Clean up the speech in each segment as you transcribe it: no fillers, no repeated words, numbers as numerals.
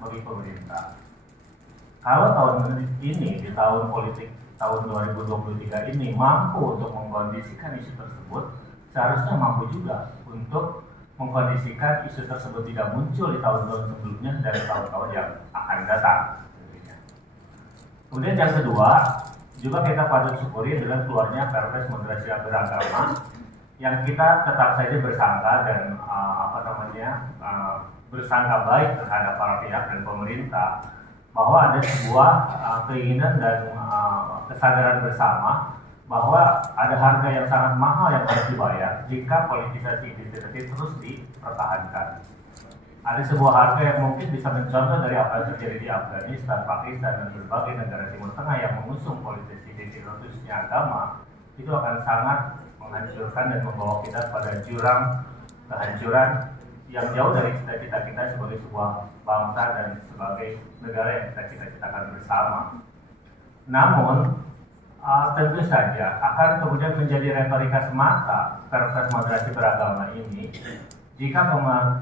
bagi pemerintah. Kalau tahun ini, di tahun politik tahun 2023 ini mampu untuk mengkondisikan isu tersebut, seharusnya mampu juga untuk mengkondisikan isu tersebut tidak muncul di tahun-tahun sebelumnya dan tahun-tahun yang akan datang. Kemudian yang kedua, juga kita patut syukuri dengan keluarnya Perpres Moderasi Beragama yang kita tetap saja bersangka dan bersangka baik terhadap para pihak dan pemerintah bahwa ada sebuah keinginan dan kesadaran bersama bahwa ada harga yang sangat mahal yang harus dibayar jika politisasi identitas terus dipertahankan. Ada sebuah harga yang mungkin bisa mencontoh dari apa yang terjadi di Afghanistan, Pakistan, dan berbagai negara Timur Tengah yang mengusung politisasi identitas khususnya agama, itu akan sangat menghancurkan dan membawa kita pada jurang kehancuran yang jauh dari cita-cita kita sebagai sebuah bangsa dan sebagai negara yang kita cita-citakan bersama. Namun, tentu saja akan kemudian menjadi retorika semata Perpres Moderasi Beragama ini jika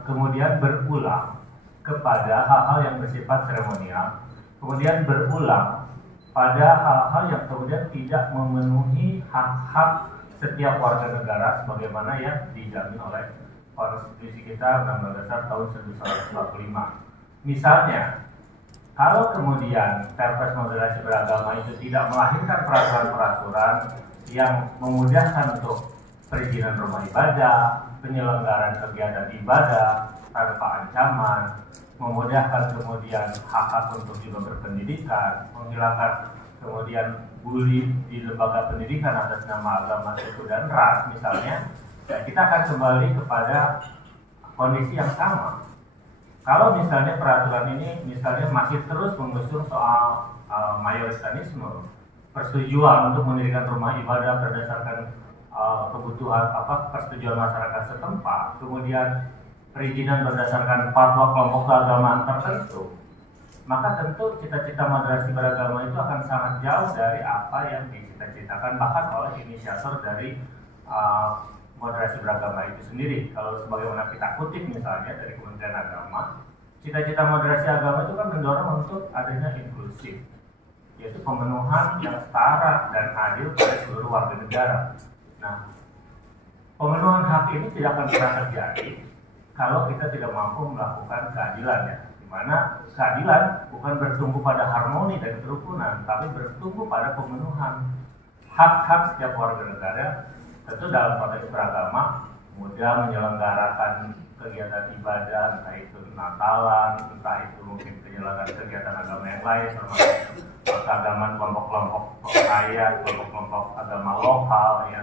kemudian berulang kepada hal-hal yang bersifat seremonial, kemudian berulang pada hal-hal yang kemudian tidak memenuhi hak-hak setiap warga negara sebagaimana yang dijamin oleh konstitusi kita Undang-Undang Dasar tahun 1945. Misalnya, kalau kemudian Perpres Moderasi Beragama itu tidak melahirkan peraturan-peraturan yang memudahkan untuk perizinan rumah ibadah, penyelenggaraan kegiatan ibadah tanpa ancaman, memudahkan kemudian hak-hak untuk juga berpendidikan, menghilangkan kemudian bully di lembaga pendidikan atas nama agama, suku dan ras misalnya, ya kita akan kembali kepada kondisi yang sama. Kalau misalnya peraturan ini misalnya masih terus mengusung soal mayoritarisme, persetujuan untuk mendirikan rumah ibadah berdasarkan kebutuhan persetujuan masyarakat setempat, kemudian perizinan berdasarkan fatwa kelompok keagamaan tertentu, maka tentu cita-cita moderasi beragama itu akan sangat jauh dari apa yang dicita-citakan bahkan oleh inisiator dari moderasi beragama itu sendiri. Kalau sebagaimana kita kutip misalnya dari Kementerian Agama, cita-cita moderasi agama itu kan mendorong untuk adanya inklusif, yaitu pemenuhan yang setara dan adil pada seluruh warga negara. Nah, pemenuhan hak ini tidak akan pernah terjadi kalau kita tidak mampu melakukan keadilan, ya. Di mana keadilan bukan bertumbuh pada harmoni dan kerukunan, tapi bertumbuh pada pemenuhan hak-hak setiap warga negara. Tentu dalam konteks beragama, mudah menyelenggarakan kegiatan ibadah, entah itu Natalan, entah itu mungkin penyelenggaraan kegiatan agama yang lain, termasuk keagamaan kelompok-kelompok kaya, kelompok-kelompok agama lokal, ya.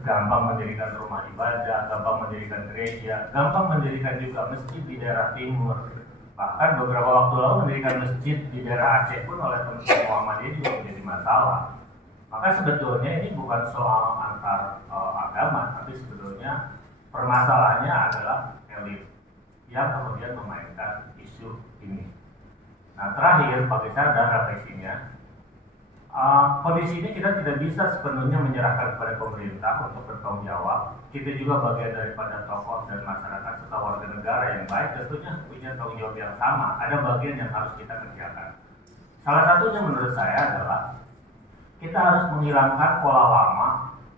Gampang mendirikan rumah ibadah, gampang mendirikan gereja, gampang mendirikan juga masjid di daerah timur. Bahkan beberapa waktu lalu mendirikan masjid di daerah Aceh pun oleh teman-teman Muhammadiyah juga menjadi masalah. Maka sebetulnya ini bukan soal antar agama, tapi sebetulnya permasalahannya adalah elit yang kemudian memainkan isu ini. Nah, terakhir bagi saya dan refleksinya, kondisi ini kita tidak bisa sepenuhnya menyerahkan kepada pemerintah untuk bertanggung jawab. Kita juga bagian daripada tokoh dan masyarakat serta warga negara yang baik tentunya punya tanggung jawab yang sama. Ada bagian yang harus kita kerjakan. Salah satunya menurut saya adalah kita harus menghilangkan pola lama,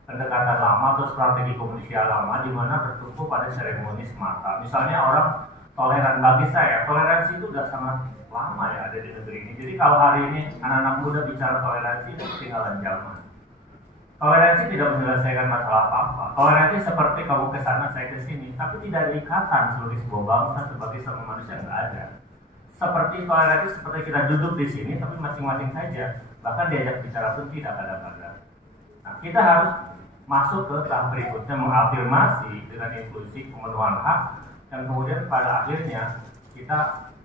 pendekatan lama atau strategi komunikasi lama di mana bertumpu pada seremoni semata. Misalnya orang toleran, bagi saya toleransi itu sudah sangat lama ya ada di negeri ini. Jadi kalau hari ini anak-anak muda bicara toleransi itu ketinggalan zaman. Toleransi tidak menyelesaikan masalah apa-apa. Toleransi seperti kamu ke sana, saya ke sini, tapi tidak ada ikatan sebagai sebuah bangsa, sebagai seorang manusia, nggak ada. Seperti toleransi seperti kita duduk di sini, tapi masing-masing saja. Bahkan diajak bicara pun tidak ada. Nah, kita harus masuk ke tahap berikutnya, mengafirmasi dengan inklusi pemenuhan hak, dan kemudian pada akhirnya kita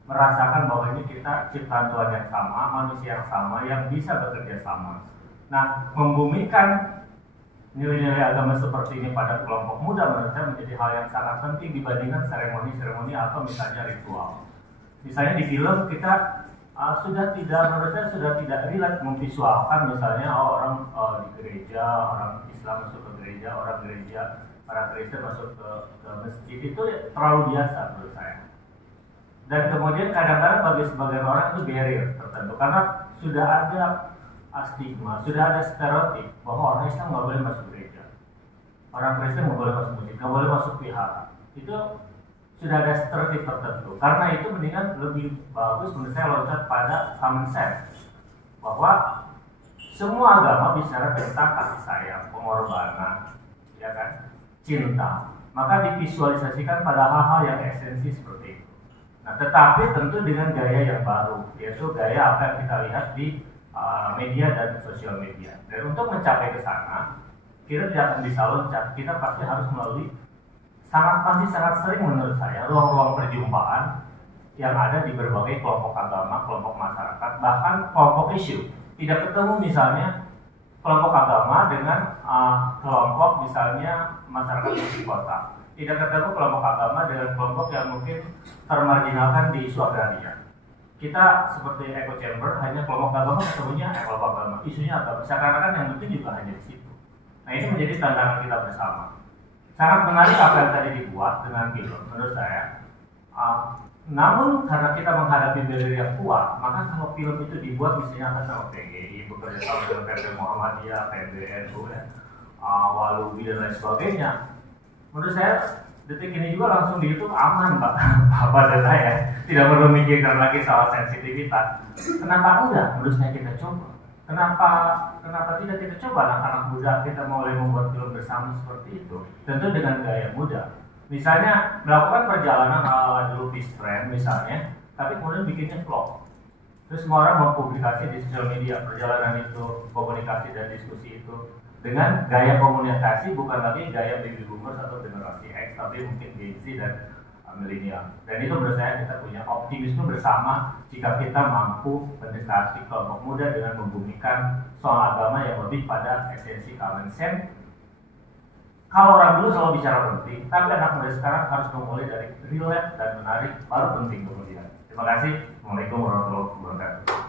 merasakan bahwa ini kita ciptaan Tuhan yang sama, manusia yang sama, yang bisa bekerja sama. Nah, membumikan nilai-nilai agama seperti ini pada kelompok muda menurut saya menjadi hal yang sangat penting dibandingkan seremoni-seremoni atau misalnya ritual. Misalnya di film kita menurut saya sudah tidak relate memvisualkan misalnya orang di gereja, orang Islam masuk ke gereja, orang gereja, para Kristen masuk ke masjid, itu terlalu biasa menurut saya. Dan kemudian kadang-kadang bagi sebagian orang itu barrier tertentu karena sudah ada stigma, sudah ada stereotip bahwa orang Islam nggak boleh masuk gereja, orang Kristen nggak boleh masuk masjid, nggak boleh masuk vihara. Itu sudah ada stereotip tertentu. Karena itu mendingan lebih bagus menurut saya loncat pada common sense bahwa semua agama bicara tentang kasih sayang, pengorbanan, ya kan, cinta. Maka divisualisasikan pada hal-hal yang esensi seperti itu. Nah, tetapi tentu dengan gaya yang baru, yaitu gaya apa yang kita lihat di media dan sosial media. Dan untuk mencapai ke sana, kita tidak akan bisa loncat. Kita pasti harus melalui sangat sering menurut saya ruang-ruang perjumpaan yang ada di berbagai kelompok agama, kelompok masyarakat, bahkan kelompok isu. Tidak ketemu misalnya kelompok agama dengan kelompok misalnya masyarakat di kota. Tidak ketemu kelompok agama dengan kelompok yang mungkin termarginalkan di isu agraria. Kita seperti echo chamber, hanya kelompok agama ketemunya kelompok agama, isunya agama. Seakan-akan yang penting juga hanya di situ. Nah, ini menjadi tantangan kita bersama. Sangat menarik apa yang tadi dibuat dengan film, menurut saya. Namun karena kita menghadapi barrier yang kuat, maka kalau film itu dibuat misalnya atas nama PGI, bekerja sama dengan PP Muhammadiyah, PBNU, Walubi dan lain sebagainya, menurut saya detik ini juga langsung di YouTube aman, Pak. Bapak dan saya tidak perlu memikirkan lagi soal sensitivitas. Kenapa enggak? Menurut saya kita coba. Kenapa tidak kita coba anak-anak muda kita mulai membuat film bersama seperti itu? Tentu dengan gaya muda. Misalnya melakukan perjalanan ala dulu Peace Friend misalnya, tapi kemudian bikinnya vlog. Terus semua orang mempublikasi di sosial media perjalanan itu, komunikasi dan diskusi itu dengan gaya komunikasi, bukan lagi gaya baby boomers atau generasi X, tapi mungkin Gen Z dan milenial. Dan itu menurut saya kita punya optimisme bersama jika kita mampu mendekati kelompok muda dengan membumikan soal agama yang lebih pada esensi common sense. Kalau orang dulu selalu bicara penting, tapi anak muda sekarang harus memulai dari relate dan menarik, baru penting kemudian. Terima kasih. Assalamualaikum warahmatullahi wabarakatuh.